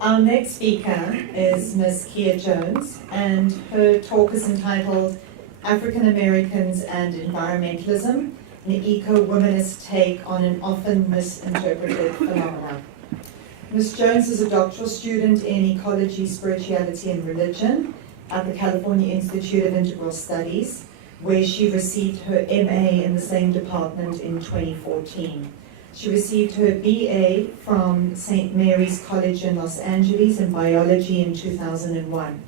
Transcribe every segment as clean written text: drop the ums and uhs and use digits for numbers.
Our next speaker is Ms. Kia Jones, and her talk is entitled African Americans and Environmentalism, an Ecowomanist take on an often misinterpreted phenomenon. Ms. Jones is a doctoral student in ecology, spirituality, and religion at the California Institute of Integral Studies, where she received her MA in the same department in 2014. She received her BA from St. Mary's College in Los Angeles in biology in 2001.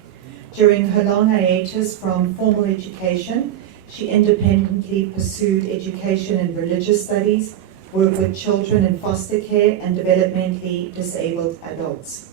During her long hiatus from formal education, she independently pursued education in religious studies, worked with children in foster care, and developmentally disabled adults.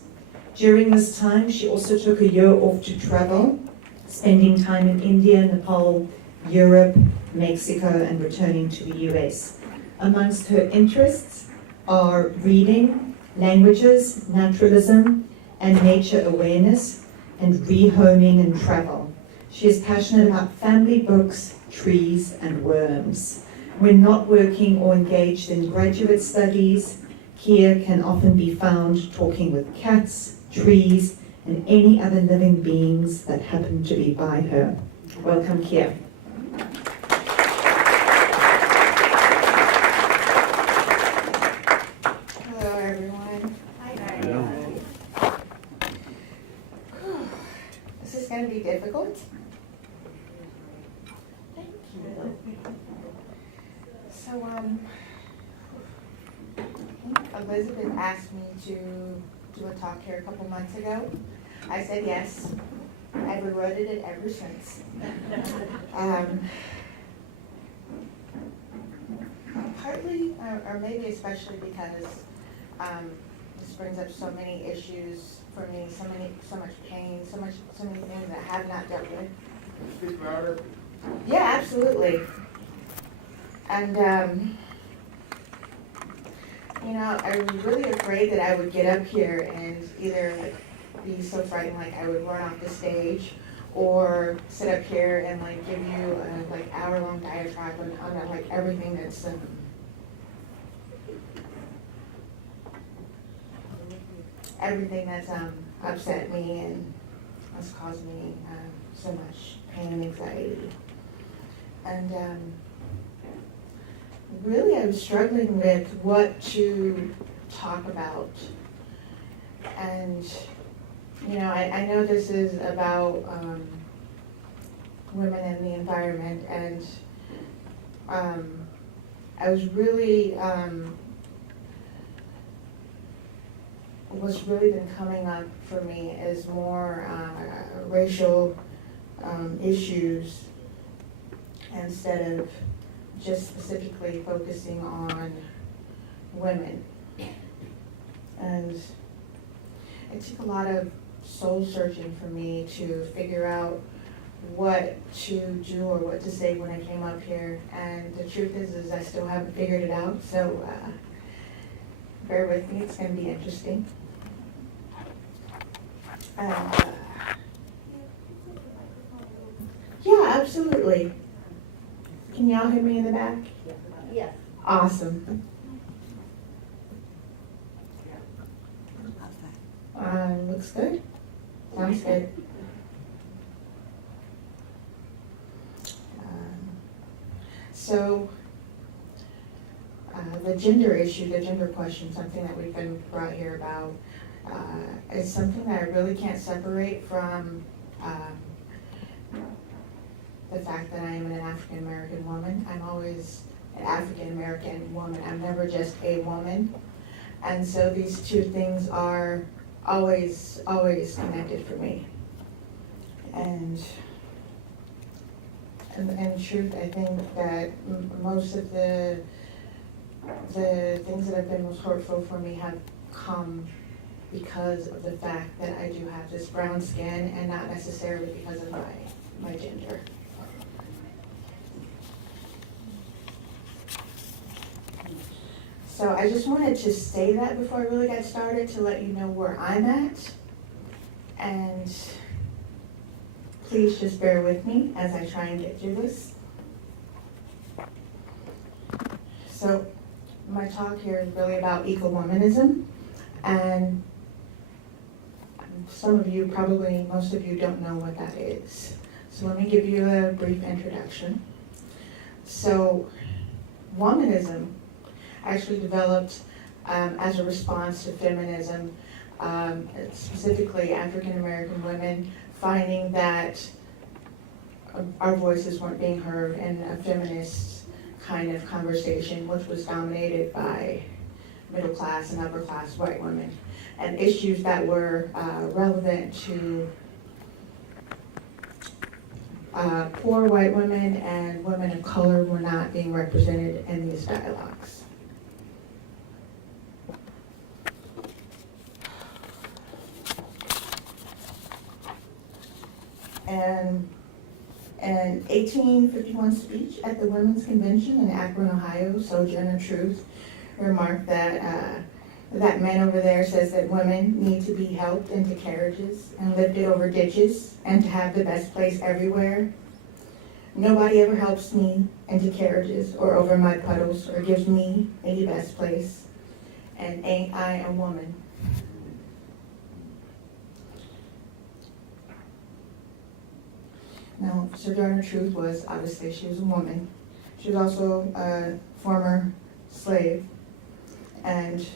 During this time, she also took a year off to travel, spending time in India, Nepal, Europe, Mexico, and returning to the US. Amongst her interests are reading, languages, naturalism, and nature awareness, and rehoming and travel. She is passionate about family books, trees, and worms. When not working or engaged in graduate studies, Kia can often be found talking with cats, trees, and any other living beings that happen to be by her. Welcome, Kia. Hello, everyone. Hi. This is going to be difficult. Thank you. So, Elizabeth asked me to do a talk here a couple months ago. I said yes. I've regretted it ever since. Partly, or maybe especially because this brings up so many issues for me, so much pain, so many things that I have not dealt with. Speak louder. Yeah, absolutely. And I was really afraid that I would get up here and either be so frightened like I would run off the stage, or sit up here and give you a hour-long diatribe on everything that's upset me and has caused me so much pain and anxiety. And really, I was struggling with what to talk about. And I know this is about women and the environment, and I was really what's really been coming up for me is more racial issues instead of just specifically focusing on women. And it took a lot of soul searching for me to figure out what to do or what to say when I came up here. And the truth is I still haven't figured it out, so bear with me, it's going to be interesting. Yeah, absolutely. Can y'all hear me in the back? Yes. Awesome. Looks good. Sounds good. So, the gender issue, the gender question, something that we've been brought here about, is something that I really can't separate from the fact that I am an African American woman. I'm always an African American woman. I'm never just a woman. And so these two things are always connected for me. And in truth, I think that most of the things that have been most hurtful for me have come because of the fact that I do have this brown skin, and not necessarily because of my gender. So I just wanted to say that before I really got started, to let you know where I'm at. And please just bear with me as I try and get through this. So my talk here is really about Ecowomanism, and some of you, probably most of you, don't know what that is. So let me give you a brief introduction. So womanism actually developed as a response to feminism, specifically African American women finding that our voices weren't being heard in a feminist kind of conversation, which was dominated by middle class and upper class white women, and issues that were relevant to poor white women and women of color were not being represented in these dialogues. And an 1851 speech at the Women's Convention in Akron, Ohio, Sojourner Truth remarked that that man over there says that women need to be helped into carriages and lifted over ditches and to have the best place everywhere. Nobody ever helps me into carriages or over mud puddles or gives me the best place. And ain't I a woman? Now, Sojourner Truth was, obviously, she was a woman. She was also a former slave. And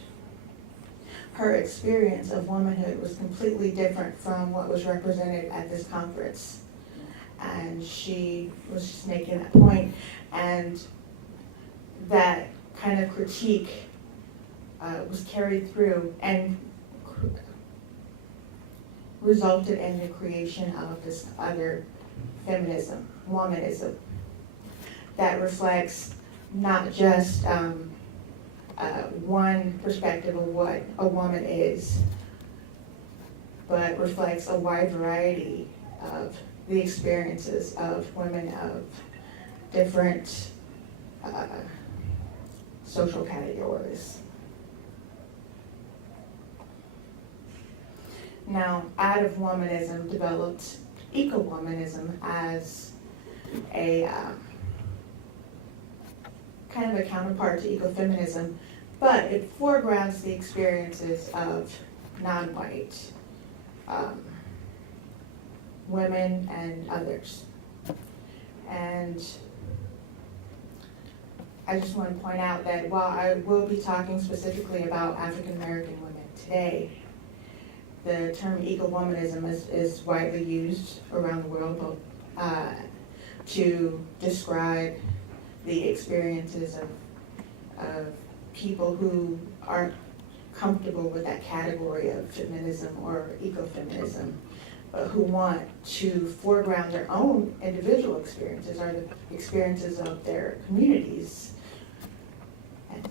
her experience of womanhood was completely different from what was represented at this conference. And she was just making that point, and that kind of critique was carried through and resulted in the creation of this other feminism, womanism, that reflects not just one perspective of what a woman is, but reflects a wide variety of the experiences of women of different social categories. Now, out of womanism developed Ecowomanism as a kind of a counterpart to ecofeminism, but it foregrounds the experiences of non-white women and others. And I just want to point out that while I will be talking specifically about African American women today, the term ecowomanism is widely used around the world to describe the experiences of people who aren't comfortable with that category of feminism or ecofeminism, but who want to foreground their own individual experiences or the experiences of their communities. And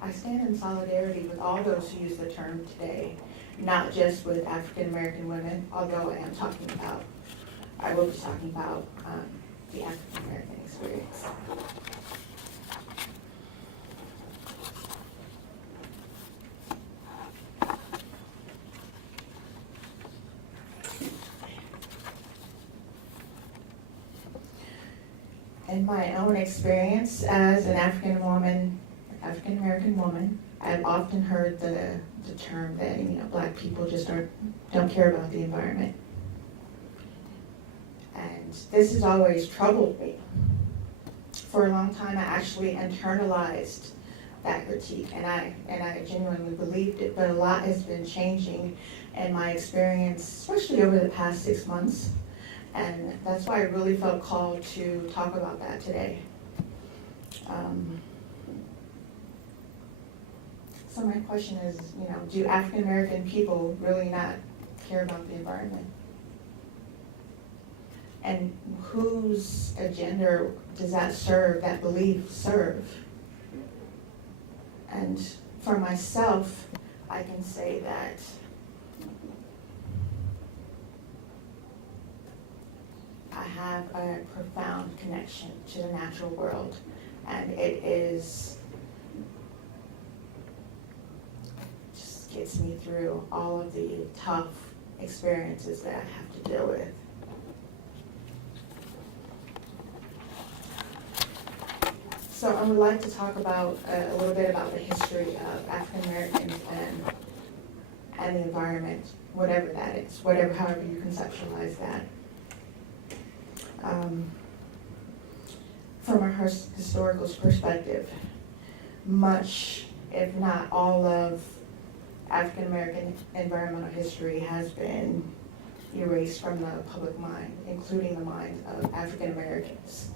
I stand in solidarity with all those who use the term today, not just with African American women, although I will be talking about the African American experience. In my own experience as an African American woman, I've often heard the term that Black people just don't care about the environment, and this has always troubled me. For a long time, I actually internalized that critique, and I genuinely believed it. But a lot has been changing in my experience, especially over the past 6 months. And that's why I really felt called to talk about that today. So my question is, do African American people really not care about the environment? And whose agenda does that serve, that belief serve? And for myself, I can say that I have a profound connection to the natural world, and it just gets me through all of the tough experiences that I have to deal with. So I would like to talk about a little bit about the history of African Americans and the environment, whatever that is, however you conceptualize that. From a historical perspective, much, if not all of African American environmental history has been erased from the public mind, including the minds of African Americans.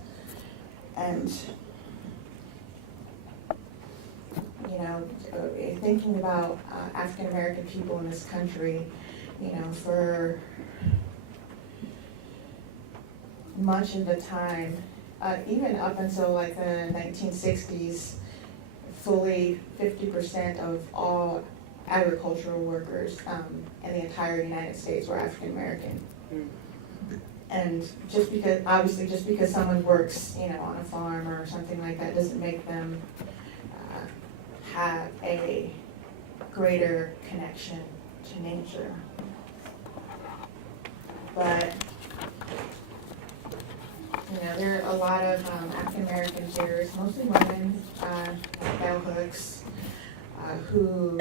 And, you know, thinking about African American people in this country, you know, for much of the time, even up until like the 1960s, fully 50% of all agricultural workers in the entire United States were African American. And just because someone works, you know, on a farm or something like that doesn't make them have a greater connection to nature. But you know, there are a lot of African Americans here, mostly women, bell hooks, who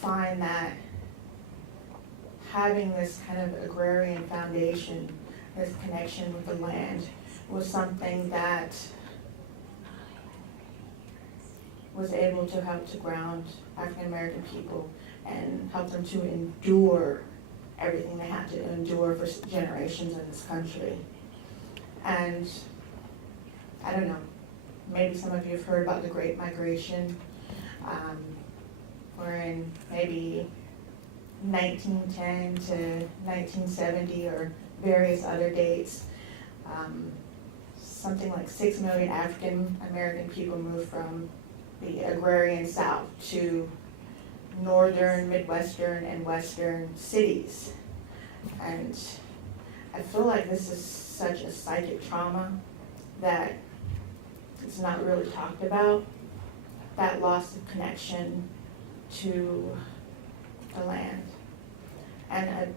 find that having this kind of agrarian foundation, this connection with the land, was something that was able to help to ground African American people and help them to endure everything they had to endure for generations in this country. And I don't know, maybe some of you have heard about the Great Migration, wherein maybe 1910 to 1970 or various other dates, something like 6 million African American people moved from the agrarian South to northern, midwestern, and western cities. And I feel like this is such a psychic trauma that it's not really talked about, that loss of connection to the land. And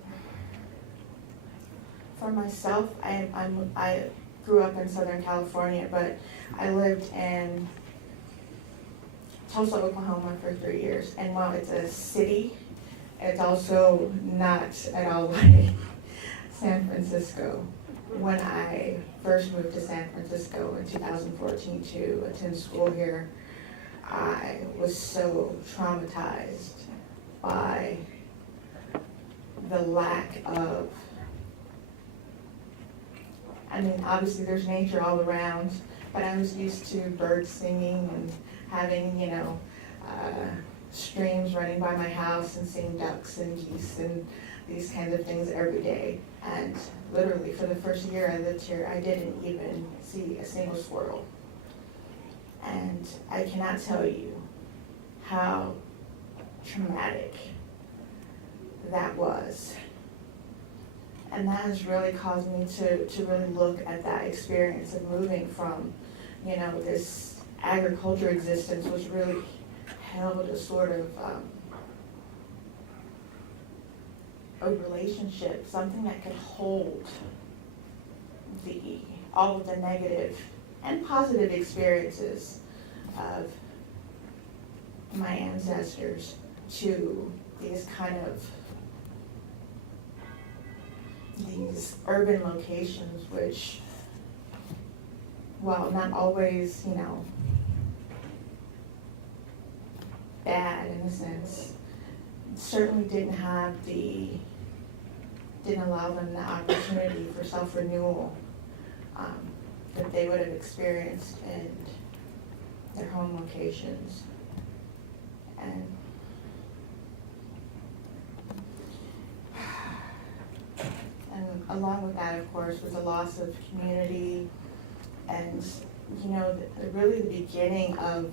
for myself, I grew up in Southern California, but I lived in Tulsa, Oklahoma for 3 years. And while it's a city, it's also not at all like San Francisco. When I first moved to San Francisco in 2014 to attend school here, I was so traumatized by the lack of, I mean, obviously there's nature all around, but I was used to birds singing and having, you know, streams running by my house and seeing ducks and geese and these kinds of things every day. And literally for the first year I lived here, I didn't even see a single squirrel. And I cannot tell you how traumatic that was. And that has really caused me to really look at that experience of moving from, you know, this agriculture existence, which really held a sort of a relationship, something that could hold all of the negative and positive experiences of my ancestors, to these urban locations, which, while not always, you know, bad in a sense, certainly didn't allow them the opportunity for self-renewal that they would have experienced in their home locations. And along with that, of course, was a loss of community and, you know, really the beginning of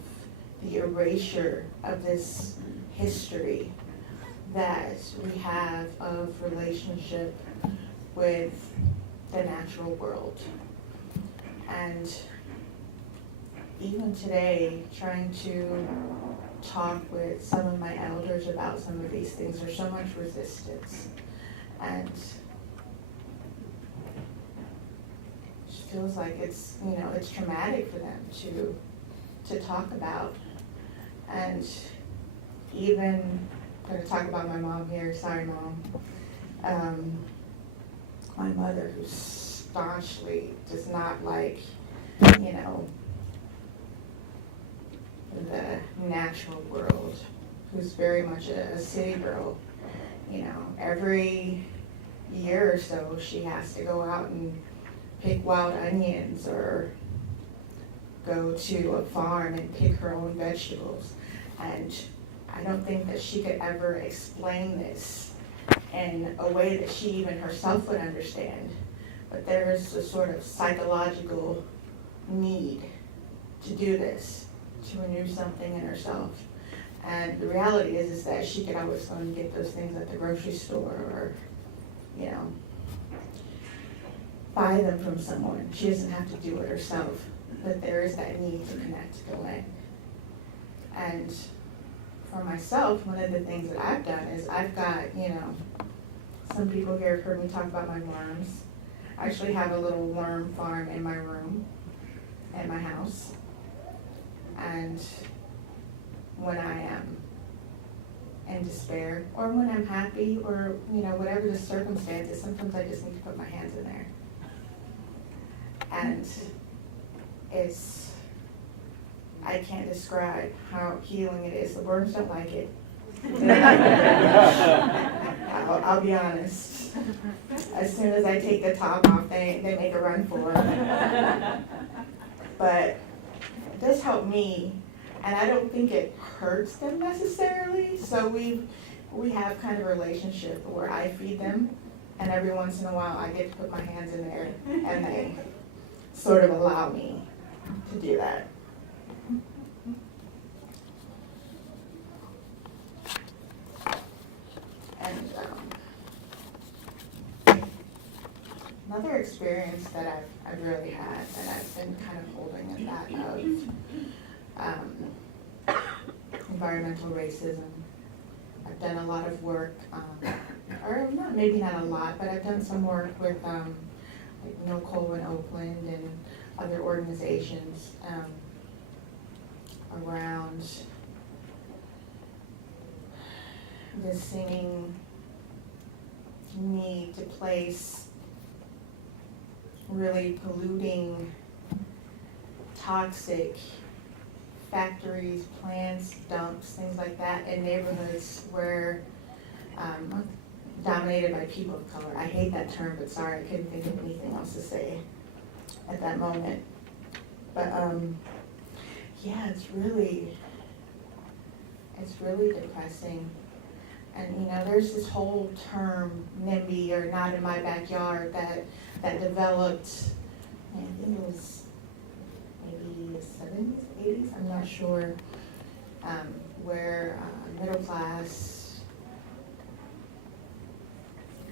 the erasure of this history that we have of relationship with the natural world. And even today, trying to talk with some of my elders about some of these things, there's so much resistance. And it feels like it's, you know, it's traumatic for them to talk about. And even going to talk about my mom here. Sorry, Mom. My mother, who staunchly does not like, you know, the natural world, who's very much a city girl. You know, every year or so she has to go out and pick wild onions or go to a farm and pick her own vegetables. And I don't think that she could ever explain this in a way that she even herself would understand. But there is a sort of psychological need to do this, to renew something in herself. And the reality is that she could always go and get those things at the grocery store or, you know, buy them from someone. She doesn't have to do it herself. But there is that need to connect, to go in. And for myself, one of the things that I've done is I've got, you know, some people here have heard me talk about my worms. I actually have a little worm farm in my room at my house. And when I am in despair, or when I'm happy, or, you know, whatever the circumstances, sometimes I just need to put my hands in there. And I can't describe how healing it is. The worms don't like it. I'll be honest. As soon as I take the top off, they make a run for it. But it does help me, and I don't think it hurts them necessarily. So we have kind of a relationship where I feed them, and every once in a while I get to put my hands in there, and they sort of allow me to do that. And another experience that I've really had, and I've been kind of holding in that of environmental racism. I've done a lot of work, or maybe not a lot, but I've done some work with like No Coal in Oakland and other organizations around the seeming need to place really polluting, toxic factories, plants, dumps, things like that in neighborhoods where dominated by people of color. I hate that term, but sorry, I couldn't think of anything else to say at that moment. But yeah, it's really depressing. And you know, there's this whole term, NIMBY, or not in my backyard, that developed, I think it was maybe the 70s, 80s, I'm not sure, where middle class,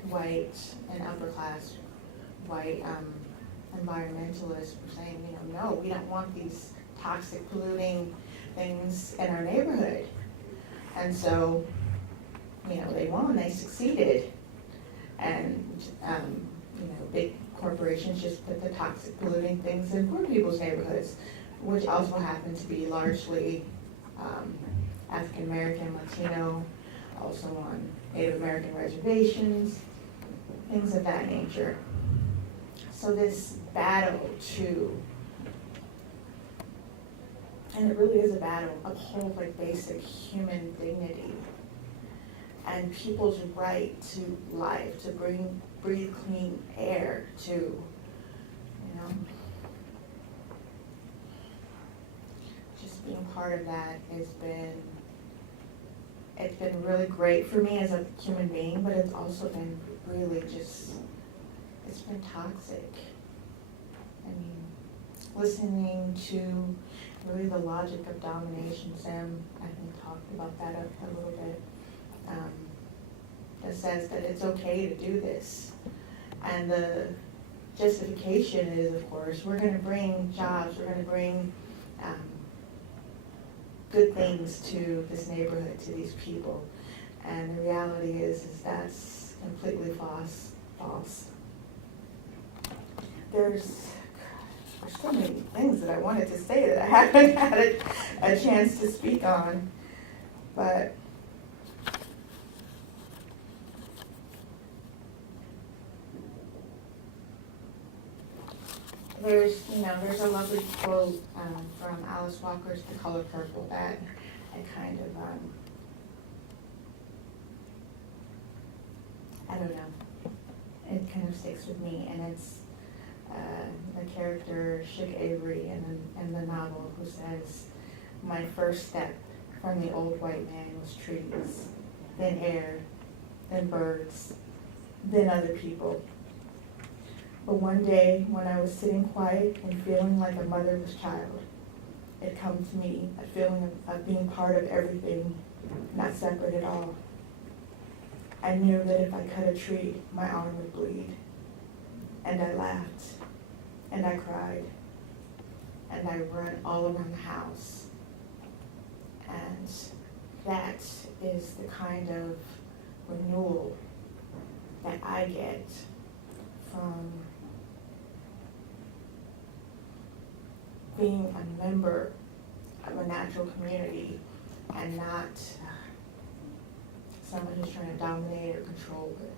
white, and upper class white environmentalists were saying, you know, no, we don't want these toxic, polluting things in our neighborhood. And so, you know, they won, they succeeded. And, you know, big corporations just put the toxic, polluting things in poor people's neighborhoods, which also happen to be largely African American, Latino, also on Native American reservations, things of that nature. So this battle to, and it really is a battle, uphold like basic human dignity and people's right to life, to breathe clean air, to, you know, just being part of that has been, it's been really great for me as a human being, but it's also been really just, it's been toxic. I mean, listening to really the logic of domination, Sam, I think, talked about that a little bit, that says that it's okay to do this. And the justification is, of course, we're going to bring jobs, we're going to bring good things to this neighborhood, to these people. And the reality is that's completely false. There's so many things that I wanted to say that I haven't had a chance to speak on, but there's a lovely quote from Alice Walker's The Color Purple that I kind of, I don't know, it kind of sticks with me, and it's the character Chick Avery in the novel who says, "My first step from the old white man was trees, then air, then birds, then other people. But one day, when I was sitting quiet and feeling like a motherless child, it come to me, a feeling of being part of everything, not separate at all. I knew that if I cut a tree, my arm would bleed. And I laughed, and I cried, and I ran all around the house. And that is the kind of renewal that I get from being a member of a natural community and not someone who's trying to dominate or control it."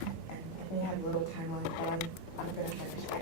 And I think I have a little time left, but I'm gonna finish.